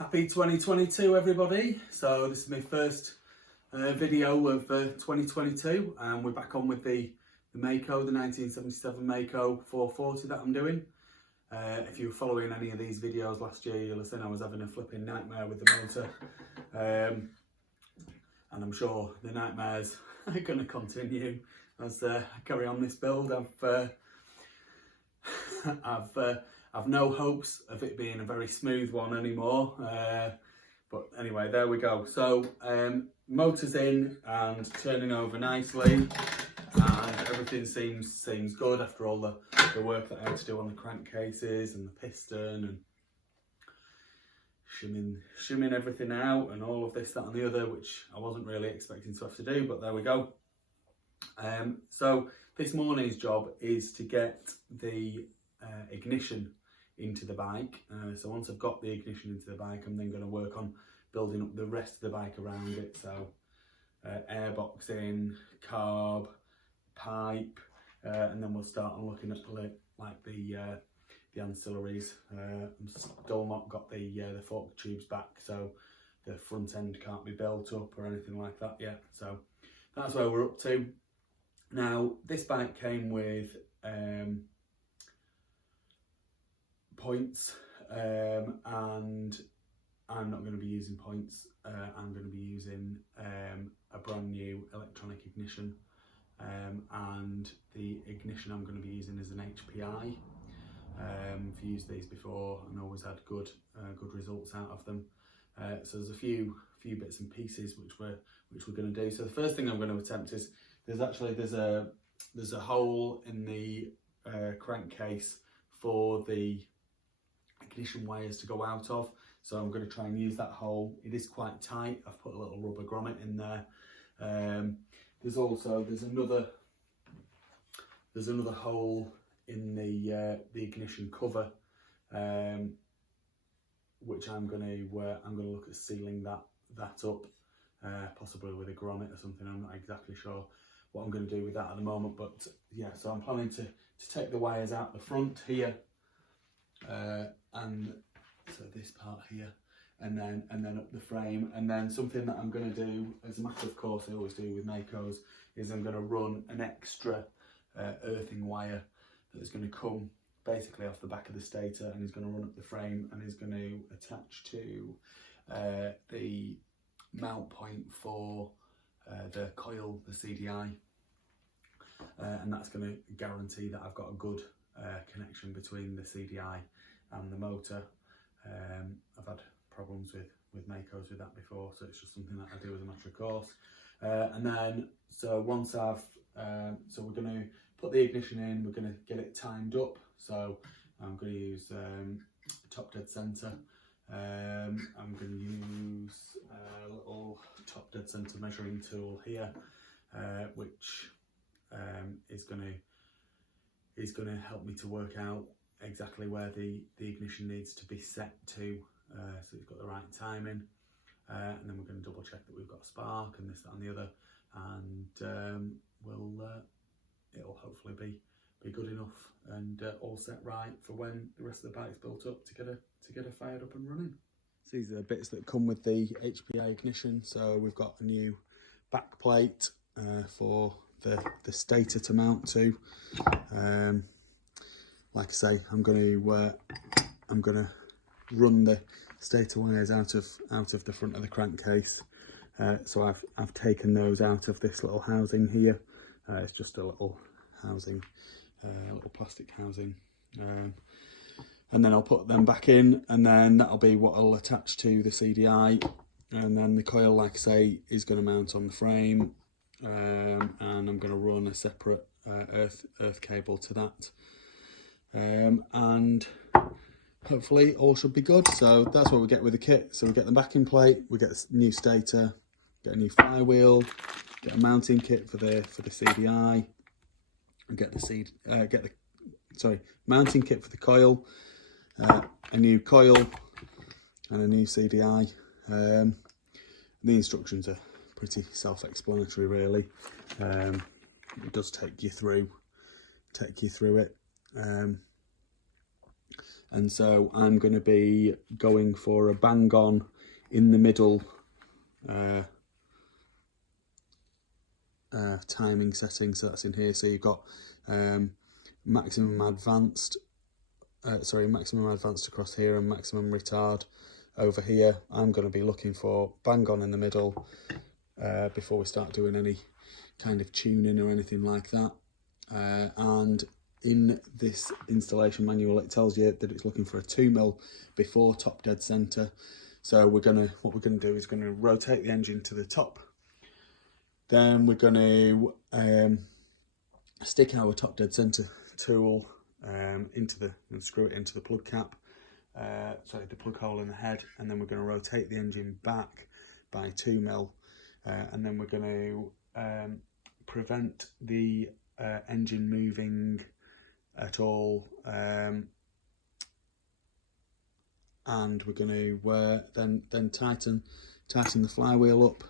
Happy 2022 everybody. So this is my first video of 2022 and we're back on with the Maico, the 1977 Maico 440 that I'm doing. If you were following any of these videos last year, you'll have seen I was having a flipping nightmare with the motor. And I'm sure the nightmares are going to continue as I carry on this build. I've no hopes of it being a very smooth one anymore, but anyway, there we go. So motor's in and turning over nicely, and everything seems good after all the work that I had to do on the crankcases and the piston and shimming everything out and all of this, that and the other, which I wasn't really expecting to have to do, but there we go. So this morning's job is to get the ignition into the bike. So once I've got the ignition into the bike, I'm then going to work on building up the rest of the bike around it. So airboxing, carb, pipe, and then we'll start on looking at the ancillaries. I'm still not got the fork tubes back, so the front end can't be built up or anything like that yet. So that's where we're up to. Now this bike came with points, and I'm not going to be using points. I'm going to be using a brand new electronic ignition, and the ignition I'm going to be using is an HPI. I've used these before and always had good results out of them. So there's a few bits and pieces which we're going to do. So the first thing I'm going to attempt is there's a hole in the crankcase for the ignition wires to go out of, so I'm going to try and use that hole. It is quite tight. I've put a little rubber grommet in there. There's another hole in the ignition cover, which I'm going to look at sealing that up, possibly with a grommet or something. I'm not exactly sure what I'm going to do with that at the moment, but yeah, so I'm planning to take the wires out the front here, and so this part here, and then up the frame. And then something that I'm going to do, as a matter of course I always do with Maicos, is I'm going to run an extra earthing wire that is going to come basically off the back of the stator and is going to run up the frame and is going to attach to the mount point for the coil, the CDI, and that's going to guarantee that I've got a good connection between the CDI and the motor. I've had problems with Maicos with that before, so it's just something that I do as a matter of course. And then, so once I've, so we're going to put the ignition in, we're going to get it timed up. So I'm going to use top dead center. I'm going to use a little top dead center measuring tool here, which is going to help me to work out exactly where the ignition needs to be set to, so it's got the right timing, and then we're going to double check that we've got a spark and this, that and the other, and it'll hopefully be good enough and all set right for when the rest of the bike's built up to get her fired up and running. So these are the bits that come with the HPI ignition. So we've got a new back plate for the stator to mount to. Like I say, I'm going to run the stator wires out of the front of the crankcase. So I've taken those out of this little housing here. It's just a little housing, little plastic housing, and then I'll put them back in, and then that'll be what I'll attach to the CDI, and then the coil, like I say, is going to mount on the frame, and I'm going to run a separate earth cable to that, and hopefully all should be good. So that's what we get with the kit. So we get the backing plate, we get a new stator, get a new flywheel, get a mounting kit for the CDI, and get the mounting kit for the coil, a new coil and a new CDI. The instructions are pretty self-explanatory really. It does take you through it, and so I'm going to be going for a bang on in the middle timing setting. So that's in here. So you've got maximum advanced across here and maximum retard over here. I'm going to be looking for bang on in the middle before we start doing any kind of tuning or anything like that. And in this installation manual, it tells you that it's looking for a 2mm before top dead center. So what we're gonna do is going to rotate the engine to the top. Then we're going to stick our top dead center tool and screw it into the plug cap, the plug hole in the head, and then we're going to rotate the engine back by 2mm, and then we're going to prevent the engine moving at all, and we're going to then tighten the flywheel up,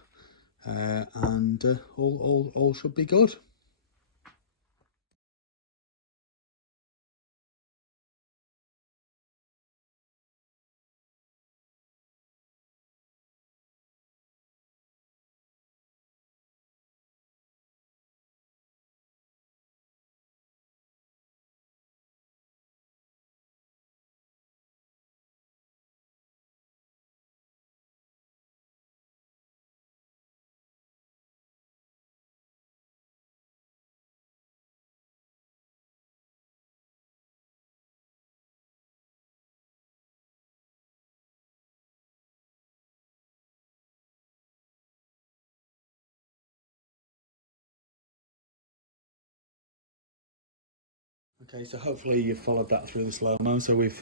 and all should be good. Okay, so hopefully you've followed that through the slow-mo. So it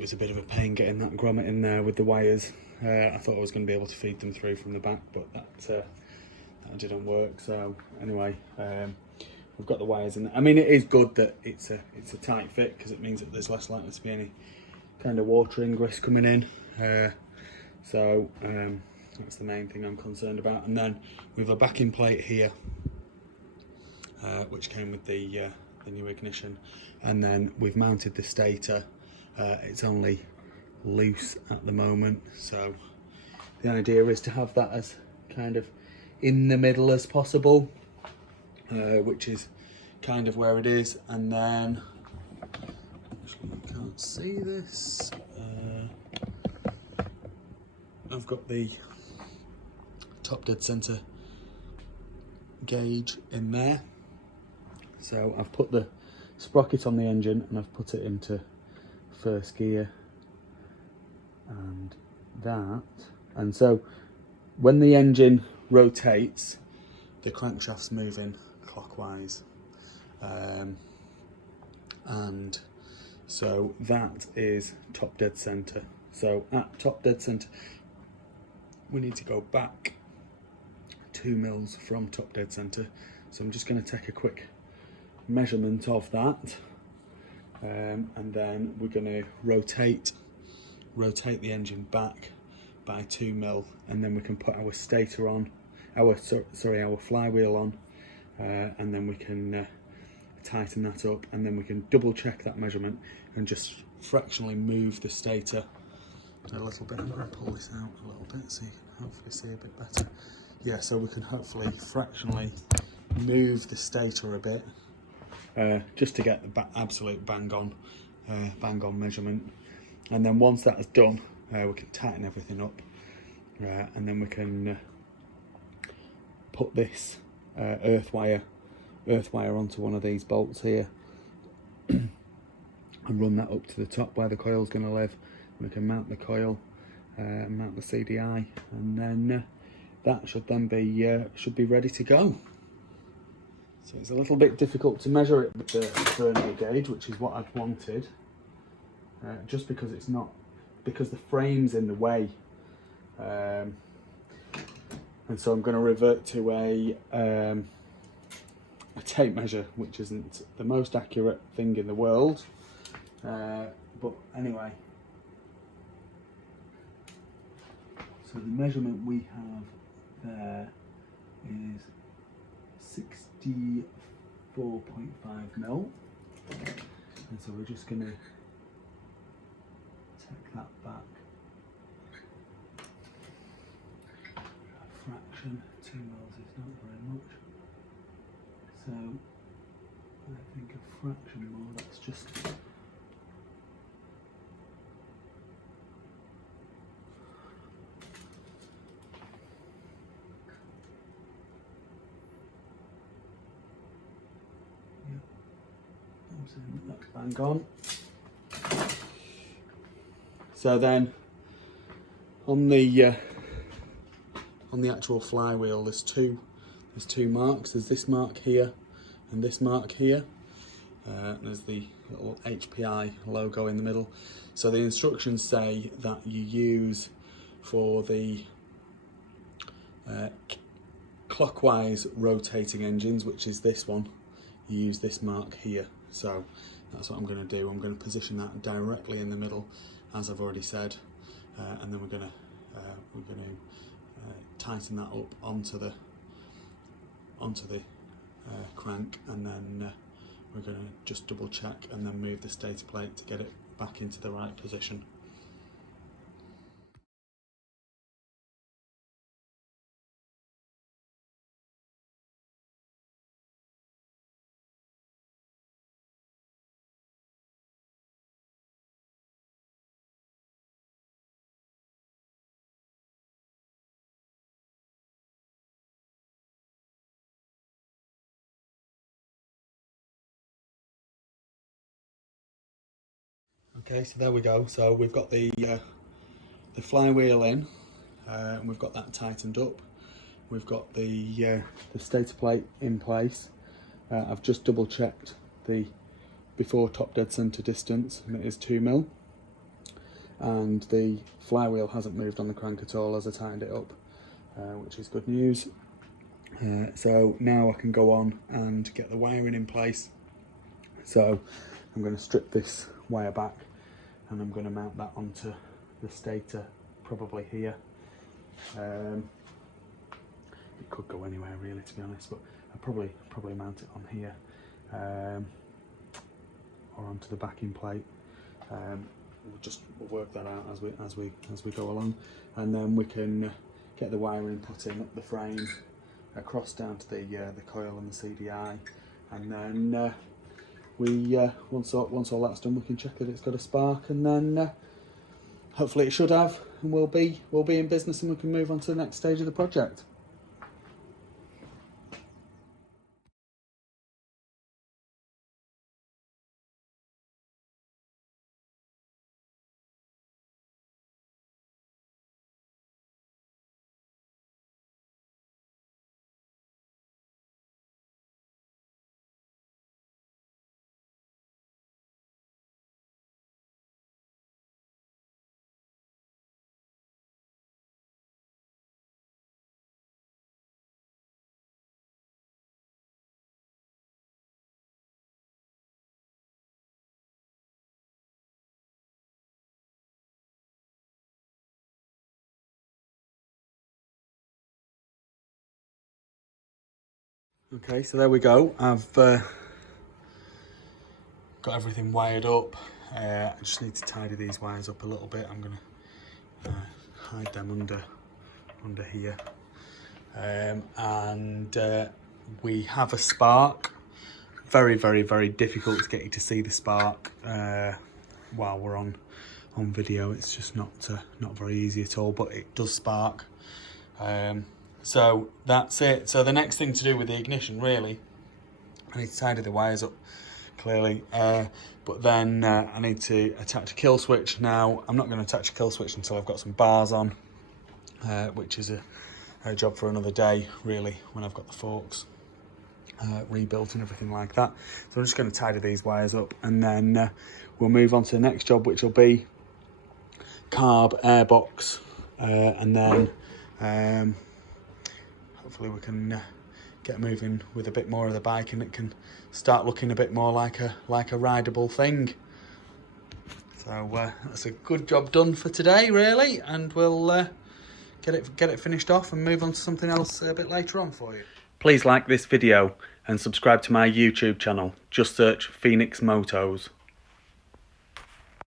was a bit of a pain getting that grommet in there with the wires. I thought I was going to be able to feed them through from the back, but that didn't work. So anyway, we've got the wires in there. I mean, it is good that it's a tight fit, because it means that there's less likely to be any kind of water ingress coming in. So that's the main thing I'm concerned about. And then we have a backing plate here, which came with the new ignition, and then we've mounted the stator. It's only loose at the moment, so the idea is to have that as kind of in the middle as possible, which is kind of where it is. And then actually you can't see this, I've got the top dead center gauge in there. So I've put the sprocket on the engine and I've put it into first gear, and so when the engine rotates, the crankshaft's moving clockwise, and so that is top dead center. So at top dead center, we need to go back 2mm from top dead center. So I'm just going to take a quick measurement of that, and then we're going to rotate the engine back by 2mm, and then we can put our stator on, our flywheel on, and then we can tighten that up, and then we can double check that measurement and just fractionally move the stator a little bit. I'm going to pull this out a little bit so you can hopefully see a bit better. Yeah, so we can hopefully fractionally move the stator a bit, just to get the absolute bang on measurement. And then once that is done, we can tighten everything up, and then we can put this earth wire onto one of these bolts here and run that up to the top where the coil's going to live. We can mount the coil, mount the CDI, and then that should be ready to go. So it's a little bit difficult to measure it with the vernier gauge, which is what I've wanted, just because the frame's in the way, and so I'm going to revert to a tape measure, which isn't the most accurate thing in the world, but anyway. So the measurement we have there is 64.5mm, and so we're just going to that back a fraction. 2 mils is not very much, so I think a fraction more. That's just that's bang on. So then on the actual flywheel, there's two marks. There's this mark here and this mark here. There's the little HPI logo in the middle. So the instructions say that you use for the clockwise rotating engines, which is this one, you use this mark here. So that's what I'm going to do. I'm going to position that directly in the middle, as I've already said, and then we're going to tighten that up onto the crank, and then we're going to just double check and then move the stator plate to get it back into the right position. Okay, so there we go. So we've got the flywheel in, and we've got that tightened up. We've got the stator plate in place. I've just double checked the before top dead center distance, and it is 2 mil. And the flywheel hasn't moved on the crank at all as I tightened it up, which is good news. So now I can go on and get the wiring in place. So I'm going to strip this wire back, and I'm going to mount that onto the stator, probably here. It could go anywhere really, to be honest, but I'll probably mount it on here, or onto the backing plate. We'll work that out as we go along, and then we can get the wiring put in up the frame, across down to the coil and the CDI, and then once all that's done, we can check that it's got a spark, and then hopefully it should have, and we'll be in business, and we can move on to the next stage of the project. Okay, so there we go. I've got everything wired up. I just need to tidy these wires up a little bit. I'm going to hide them under here. And we have a spark. Very, very, very difficult to get you to see the spark while we're on video. It's just not very easy at all, but it does spark. So that's it. So the next thing to do with the ignition, really, I need to tidy the wires up clearly, but then I need to attach a kill switch. Now I'm not going to attach a kill switch until I've got some bars on, which is a job for another day really, when I've got the forks rebuilt and everything like that. So I'm just going to tidy these wires up, and then we'll move on to the next job, which will be carb airbox, and then hopefully we can get moving with a bit more of the bike, and it can start looking a bit more like a rideable thing. So that's a good job done for today really, and we'll get it finished off and move on to something else a bit later on for you. Please like this video and subscribe to my YouTube channel. Just search Phoenix Motos.